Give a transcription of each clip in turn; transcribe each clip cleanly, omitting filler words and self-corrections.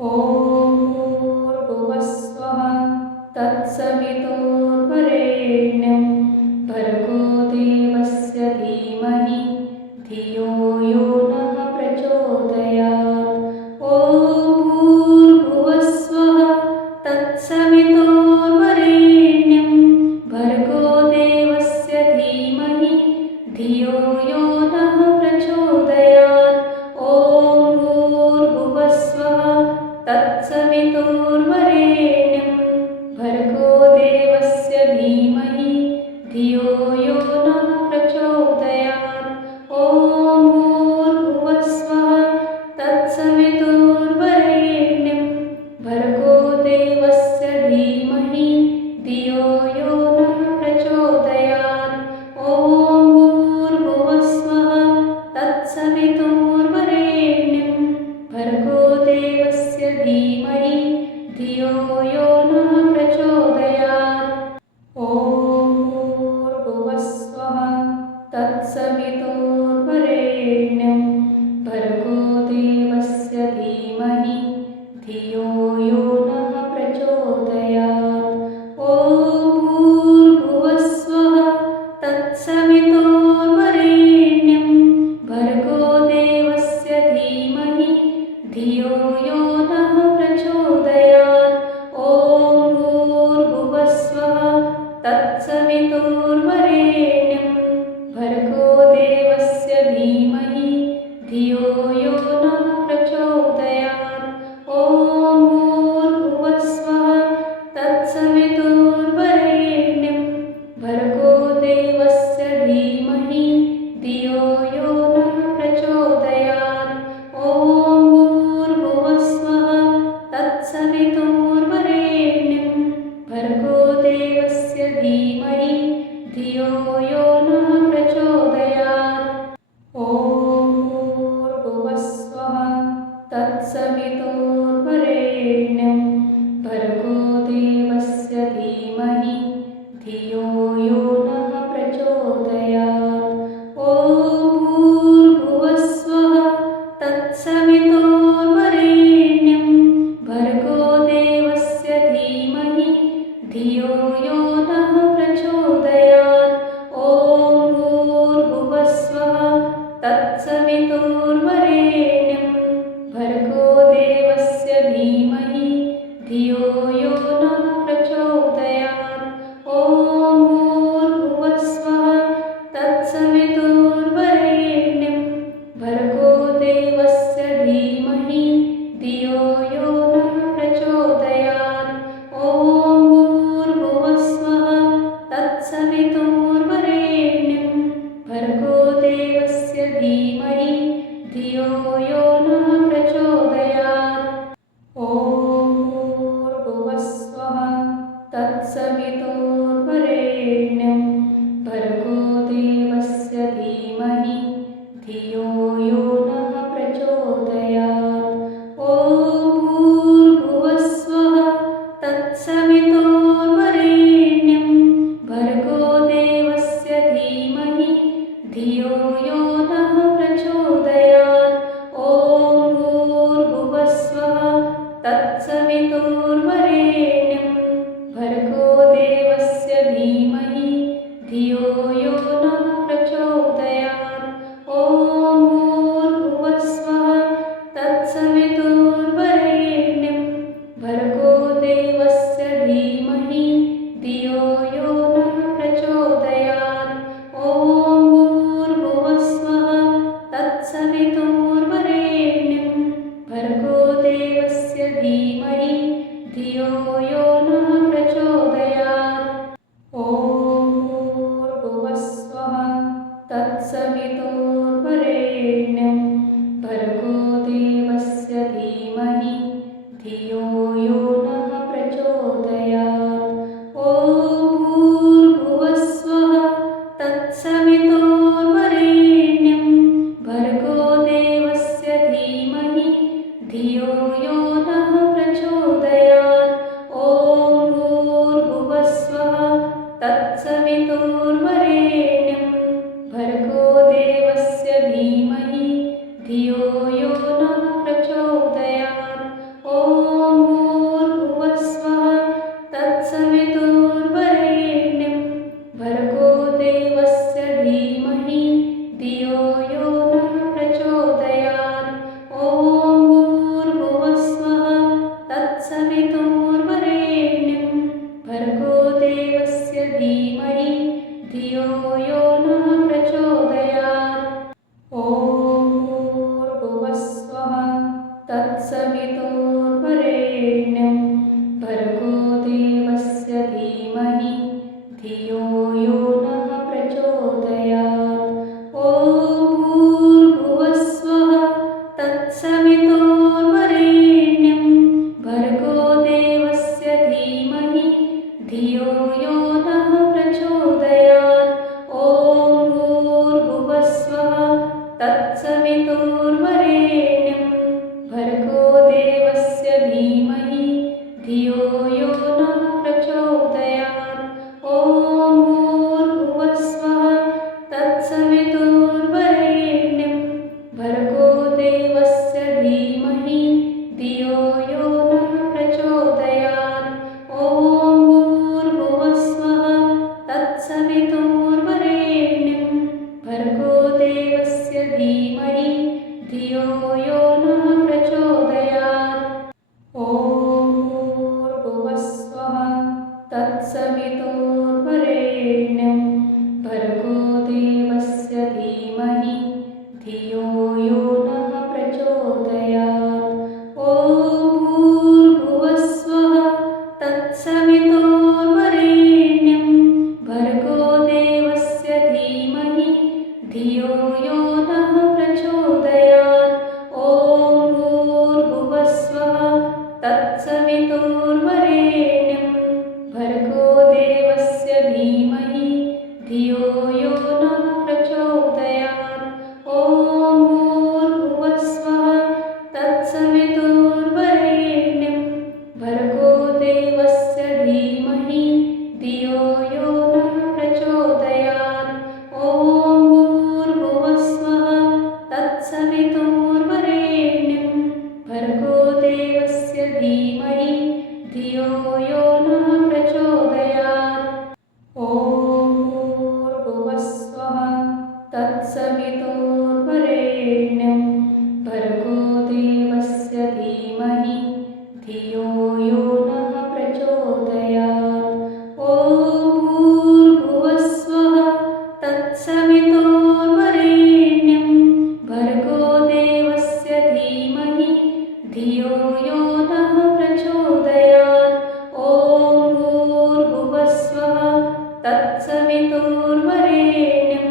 ॐ भूर्भुवस्वः तत्सवितुर्वरेण्यं भर्गो देवस्य धीमहि धियो यो नः प्रचोदयात्। ॐ भूर्भुवस्वः तत्सवितुर्वरेण्यं भर्गो देवस्य धीमहि धियो यो नः प्रचोदयात्। ॐ भूर्भुवस्वः तत्सवितुर्वरेण्यं भर्गो देवस्य धीमहि धियो यो नः प्रचोदयात्। ॐ भूर्भुवस्वः तत्सवितुर्वरेण्यं भर्गो देवस्य धीमहि धियो यो नः प्रचोदयात्। ॐ भूर्भुवस्वः तत्सवितुर्वरेण्यं भर्गो देवस्य धीमहि धियो यो नः प्रचोदयात्। ॐ भूर्भुवस्वः तत्सवितुर्वरेण्यं भर्गो देवस्य धीमहि धियो यो नः प्रचोदयात्। ॐ भूर्भुवस्वः तत्सवितुर्वरेण्यं भर्गो देवस्य धीमहि धियो यो नः प्रचोदयात्। ॐ भूर्भुवस्वः तत्सवितुर्वरेण्यं भर्गो देवस्य धीमहि धियो यो नः प्रचोदयात्। ॐ भूर्भुवस्वः तत्सवितुर्वरेण्यं भर्गो देवस्य धीमहि धियो यो नः प्रचोदयात्। ॐ भूर्भुवस्वः तत्सवितुर्वरेण्यं भर्गो देवस्य धीमहि धियो यो नः प्रचोदयात्। ॐ भूर्भुवस्वः तत्सवितुर्वरेण्यं भर्गो देवस्य धीमहि धियो यो नः प्रचोदयात्। ॐ भूर्भुवस्वः तत्सवितुर्वरेण्यं भर्गो देवस्य धीमहि धियो यो नः प्रचोदयात्। ॐ भूर्भुवस्वः तत्सवितुर्वरेण्यं भर्गो देवस्य धीमहि धियो यो नः प्रचोदयात्। ॐ भूर्भुवस्वः तत्सवितुर्वरेण्यं भर्गो देवस्य धीमहि धियो यो नः प्रचोदयात्। ॐ भूर्भुवस्वः तत्सवितुर्वरेण्यं भर्गो देवस्य धीमहि धियो यो नः प्रचोदयात्। ॐ भूर्भुवस्वः तत्सवितुर्वरेण्यं भर्गो देवस्य धीमहि धियो यो नः प्रचोदयात्। ॐ भूर्भुवस्वः तत्सवितुर्वरेण्यं भर्गो देवस्य धीमहि धियो यो नः प्रचोदयात्। ॐ भूर्भुवस्वः तत्सवितुर्वरेण्यं भर्गो देवस्य धीमहि धियो यो नः प्रचोदयात्। ॐ भूर्भुवस्वः तत्सवितुर्वरेण्यं भर्गो देवस्य धीमहि धियो यो नः प्रचोदयात्। ॐ भूर्भुवस्वः तत्सवितुर्वरेण्यं भर्गो देवस्य धीमहि धियो यो नः प्रचोदयात्। ॐ भूर्भुवस्वः तत्सवितुर्वरेण्यं भर्गो देवस्य धीमहि धियो यो नः प्रचोदयात्। ॐ भूर्भुवस्वः तत्सवितुर्वरेण्यं भर्गो देवस्य धीमहि धियो यो नः प्रचोदयात्। ॐ भूर्भुवस्वः तत्सवितुर्वरेण्यं भर्गो देवस्य धीमहि धियो यो नः प्रचोदयात्। ॐ तत्सवितुर्वरेण्यं भर्गो देवस्य धीमहि धियो यो नः प्रचोदयात्। ॐ भूर्भुवस्वः तत्सवितुर्वरेण्यं भर्गो देवस्य धीमहि धियो यो नः प्रचोदयात्। ॐ भूर्भुवस्वः तत्सवितुर्वरेण्यं भर्गो देवस्य धीमहि धियो यो नः प्रचोदयात्। ॐ भूर्भुवस्वः तत्सवितुर्वरेण्यं भर्गो देवस्य धीमहि धियो यो नः प्रचोदयात्। ॐ भूर्भुवस्वः तत्सवितुर्वरेण्यं भर्गो देवस्य धीमहि धियो यो नः प्रचोदयात्। ॐ भूर्भुवस्वः तत्सवितुर्वरेण्यं भर्गो देवस्य धीमहि धियो यो नः प्रचोदयात्। ॐ भूर्भुवस्वः तत्सवितुर्वरेण्यं भर्गो देवस्य धीमहि धियो यो नः प्रचोदयात्। ॐ भूर्भुवस्वः तत्सवितुर्वरेण्यं भर्गो देवस्य धीमहि धियो यो नः प्रचोदयात्। ॐ भूर्भुवस्वः तत्सवितुर्वरेण्यं भर्गो देवस्य धीमहि धियो यो नः प्रचोदयात्। ॐ भूर्भुवस्वः तत्सवितुर्वरेण्यं भर्गो देवस्य धीमहि धियो यो नः प्रचोदयात्। ॐ भूर्भुवस्वः तत्सवितुर्वरेण्यं भर्गो देवस्य धीमहि धियो यो नः प्रचोदयात्। ॐ भूर्भुवस्वः तत्सवितुर्वरेण्यं भर्गो देवस्य धीमहि धियो यो नः प्रचोदयात्। ॐ भूर्भुवस्वः तत्सवितुर्वरेण्यं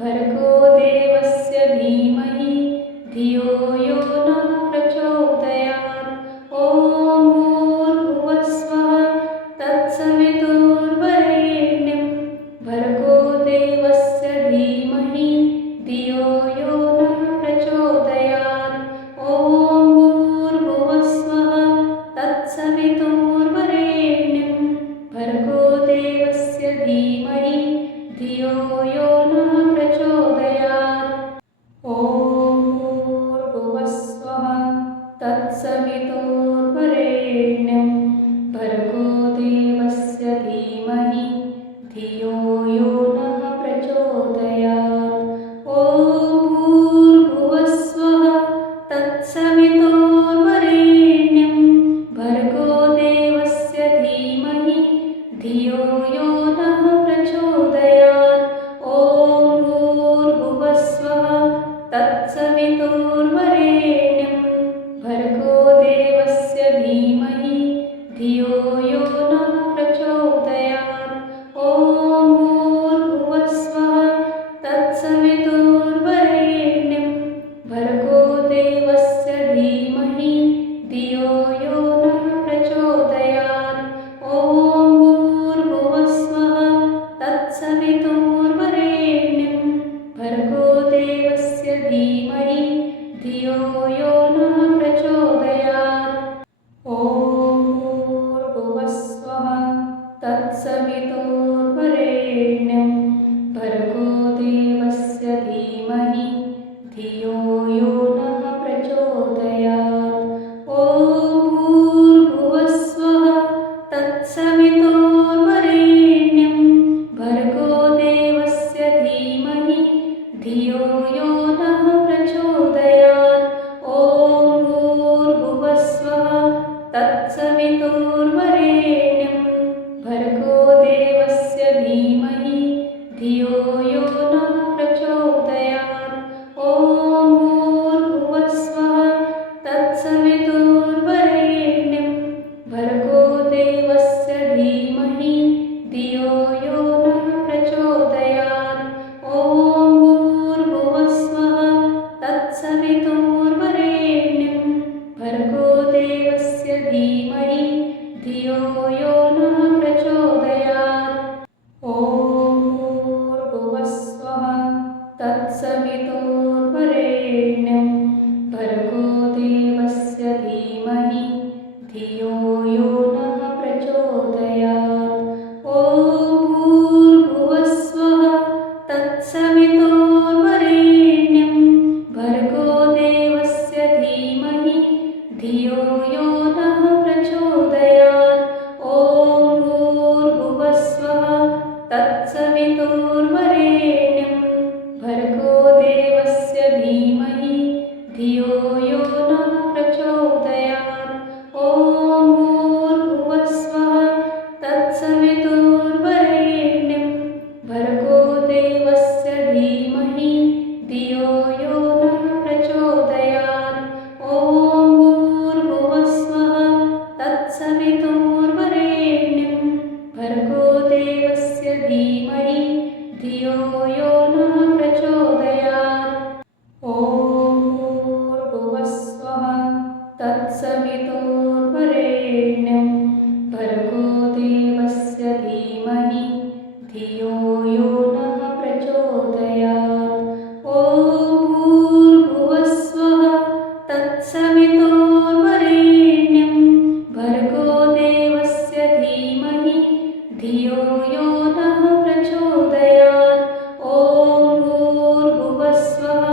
भर्गो देवस्य धीमहि धियो यो नः प्रचोदयात्। ॐ भूर्भुवस्वः तत्सवितुर्वरेण्यं भर्गो देवस्य धीमहि धियो यो नः प्रचोदयात्। ॐ भूर्भुवस्वः तत्सवितुर्वरेण्यं भर्गो देवस्य धीमहि धियो यो नः प्रचोदयात्। ॐ भूर्भुवस्वः तत्सवितुर्वरेण्यं भर्गो देवस्य धीमहि धियो यो नः प्रचोदयात्। ॐ भूर्भुवस्वः तत्सवितुर्वरेण्यं भर्गो देवस्य धीमहि धियो यो नः प्रचोदयात्। ॐ भूर्भुवस्वः तत्सवितुर्वरेण्यं भर्गो देवस्य धीमहि धियो यो देवस्य धीमहि धियो यो नः प्रचोदयात्। ॐ भूर्भुवस्सुवः तत्सवितुर्वरेण्यं भर्गो देवस्य धीमहि धियो यो नः प्रचोदयात्। ॐ भूर्भुवस्सुवः तत्सवितुर्वरेण्यं भर्गो देवस्य धीमहि धियो यो नः प्रचोदयात्। ॐ भूर्भुवस्सुवः तत्सवितुर्वरेण्यं भर्गो देवस्य धीमहि धियो यो नः प्रचोदयात्। ॐ भूर्भुवस्सुवः तत्सवितुर्वरेण्यं भर्गो देवस्य धीमहि धियो यो नः प्रचोदयात्। ॐ भूर्भुवस्सुवः तत्सवितुर्वरेण्यं भर्गो देवस्य धीमहि धियो यो नः प्रचोदयात्। ॐ भूर्भुवस्सुवः तत्सवितुर्वरेण्यं भर्गो देवस्य धीमहि धियो यो नः प्रचोदयात्। ॐ भूर्भुवस्सुवः तत्सवितुर्वरेण्यं भर्गो देवस्य धीमहि धियो यो नः प्रचोदयात्। ॐ भूर्भुवस्सुवः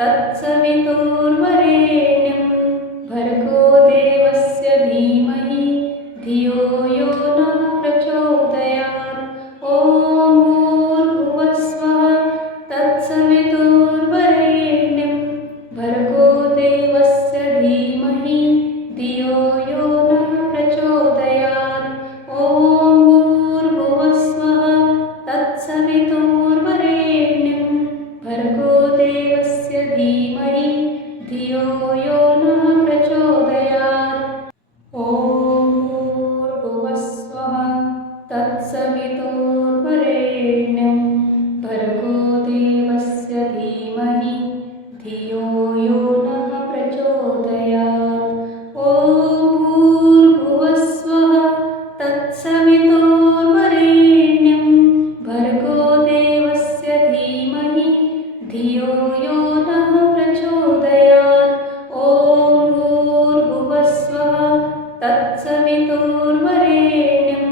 तत्सवितुर्वरेण्यं भर्गो देवस्य धीमहि धियो यो नः प्रचोदयात्। ॐ भूर्भुवस्सुवः तत्सवितुर्वरेण्यं भर्गो देवस्य धीमहि धियो यो नः प्रचोदयात्। ॐ भूर्भुवस्सुवः तत्सवितुर्वरेण्यं भर्गो देवस्य धीमहि धियो यो नः प्रचोदयात्। ॐ भूर्भुवस्सुवः तत्सवितुर्वरेण्यं भर्गो देवस्य धीमहि धियो यो नः प्रचोदयात्। ॐ भूर्भुवस्सुवः तत्सवितुर्वरेण्यं भर्गो देवस्य धीमहि धियो यो नः प्रचोदयात्। ॐ भूर्भुवस्सुवः तत्सवितुर्वरेण्यं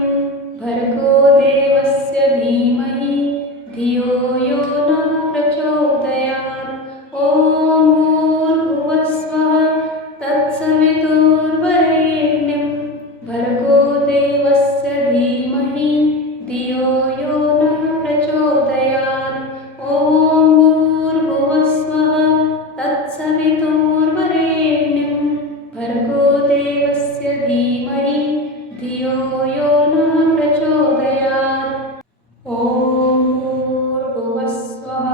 भर्गो देवस्य धीमहि धियो यो नः प्रचोदयात्। ॐ भूर्भुवस्सुवः तत्सवितुर्वरेण्यं भर्गो देवस्य धीमहि धियो यो नः प्रचोदयात्। ॐ भूर्भुवस्सुवः तत्सवितुर्वरेण्यं भर्गो देवस्य धीमहि धियो यो नः प्रचोदयात्। ॐ भूर्भुवस्सुवः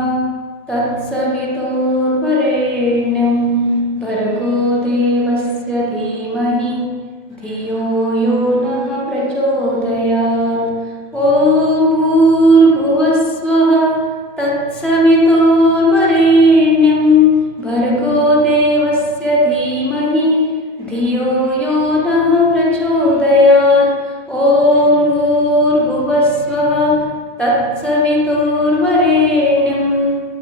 तत्सवितुर्वरेण्यं भर्गो देवस्य धीमहि धियो यो नः प्रचोदयात्। ॐ भूर्भुवस्सुवः तत्सवितुर्वरेण्यं भर्गो देवस्य धीमहि धियो यो नः प्रचोदयात्। ॐ भूर्भुवस्सुवः तत्सवितुर्वरेण्यं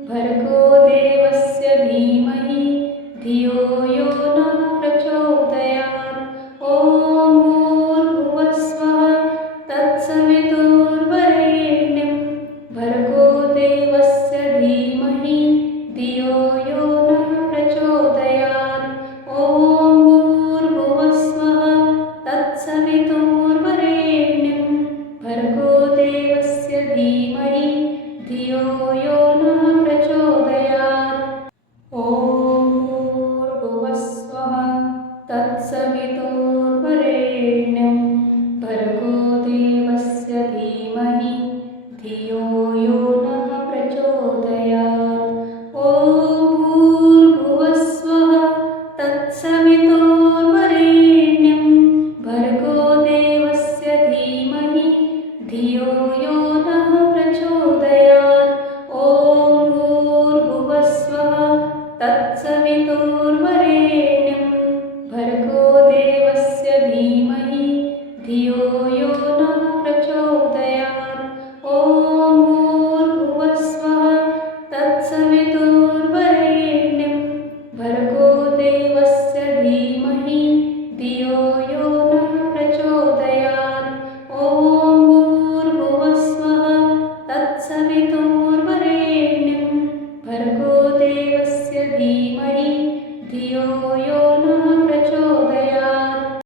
भर्गो देवस्य धीमहि धियो यो नः प्रचोदयात्। ॐ भूर्भुवस्सुवः तत्सवितुर्वरेण्यं भर्गो देवस्य धीमहि धियो यो नः प्रचोदयात्। ॐ भूर्भुवस्सुवः तत्सवितुर्वरेण्यं धीमहि धियो यो